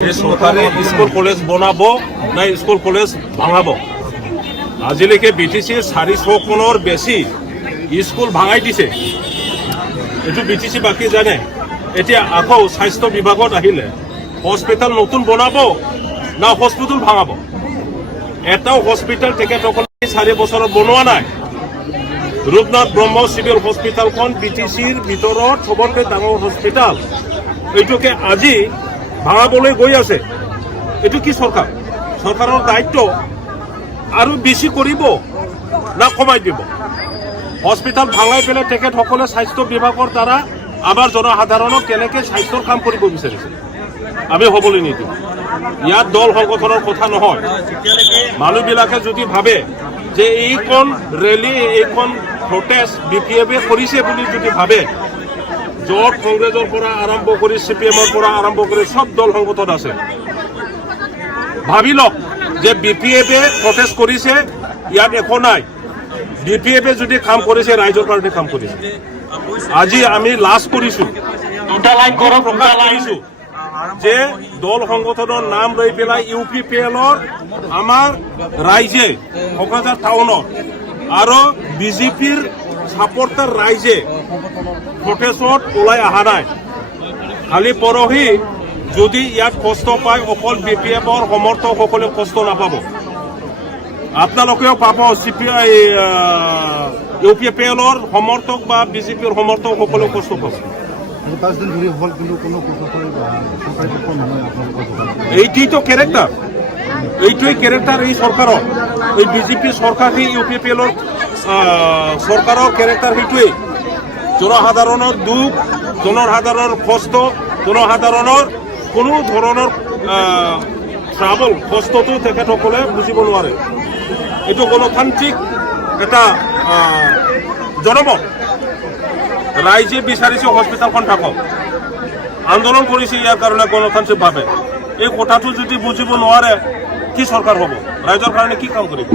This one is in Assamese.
সৰকাৰে স্কুল কলেজ বনাব না স্কুল কলেজ ভাঙাব আজিলৈকে বিটিচিৰ 400খনৰ বেছি স্কুল ভাঙাই দিছে। এইটো বিটিচি বাকী জানে। এতিয়া আকৌ স্বাস্থ্য বিভাগত আহিলে হস্পিটেল নতুন বনাব না হস্পিটেল ভাঙাব। এটাও হস্পিটেল তেখেতসকলে 4 বছৰত বনোৱা নাই। ৰূপনাথ ব্ৰহ্ম চিভিল হস্পিটেলখন বিটিচিৰ ভিতৰত সবতকৈ ডাঙৰ হস্পিটেল, এইটোকে আজি ভাঙাবলৈ গৈ আছে। এইটো কি চৰকাৰ? চৰকাৰৰ দায়িত্ব আৰু বেছি কৰিব না কমাই দিব? হস্পিটেল ভাঙাই পেলাই তেখেতসকলে স্বাস্থ্য বিভাগৰ দ্বাৰা আমাৰ জনসাধাৰণক কেনেকৈ স্বাস্থ্যৰ কাম কৰিব বিচাৰিছে আমি হ'বলৈ নিদিওঁ। ইয়াত দল সংগঠনৰ কথা নহয়। মানুহবিলাকে যদি ভাবে যে এইখন ৰেলী এইখন প্ৰটেষ্ট BPF কৰিছে বুলি যদি ভাবে, য'ত কংগ্ৰেছৰ পৰা আৰম্ভ কৰি CPM পৰা আৰম্ভ কৰি সব দল সংগঠন আছে, ভাবি লওক যে BPF প্ৰটেষ্ট কৰিছে, ইয়াত একো নাই। BPF যদি কাম কৰিছে ৰাইজৰ কাৰণে কাম কৰিছে। আজি আমি লাজ কৰিছোঁ, প্ৰকাশ কৰিছোঁ যে দল সংগঠনৰ নাম লৈ পেলাই UPPLৰ আমাৰ ৰাইজে কোকৰাঝাৰ টাউনত আৰু BJPৰ ছাপৰ্টাৰ ৰাইজে প্ৰটেষ্টত ওলাই অহা নাই। খালি পৰহি যদি ইয়াত কষ্ট পায় অকল BPFৰ সমৰ্থকসকলে কষ্ট নাপাব, আপোনালোকেও পাব। UPPLৰ সমৰ্থক বা BJPৰ সমৰ্থকসকলেও কষ্ট পাব। এইটোৱেইতো কেৰেক্টাৰ, এইটোৱেই কেৰেক্টাৰ এই চৰকাৰৰ। এই BJP চৰকাৰ, সেই UPPLৰ চৰকাৰৰ কেৰেক্টাৰ সেইটোৱেই। জনসাধাৰণৰ দুখ, জনসাধাৰণৰ কষ্ট, জনসাধাৰণৰ কোনো ধৰণৰ ট্ৰাবল কষ্টটো তেখেতসকলে বুজিব নোৱাৰে। এইটো গণতান্ত্ৰিক এটা জনমত। ৰাইজে বিচাৰিছে হস্পিটেলখন থাকক, আন্দোলন কৰিছে ইয়াৰ কাৰণে গণতান্ত্ৰিকভাৱে। এই কথাটো যদি বুজিব নোৱাৰে কি চৰকাৰ হ'ব? ৰাইজৰ কাৰণে কি কাম কৰিব?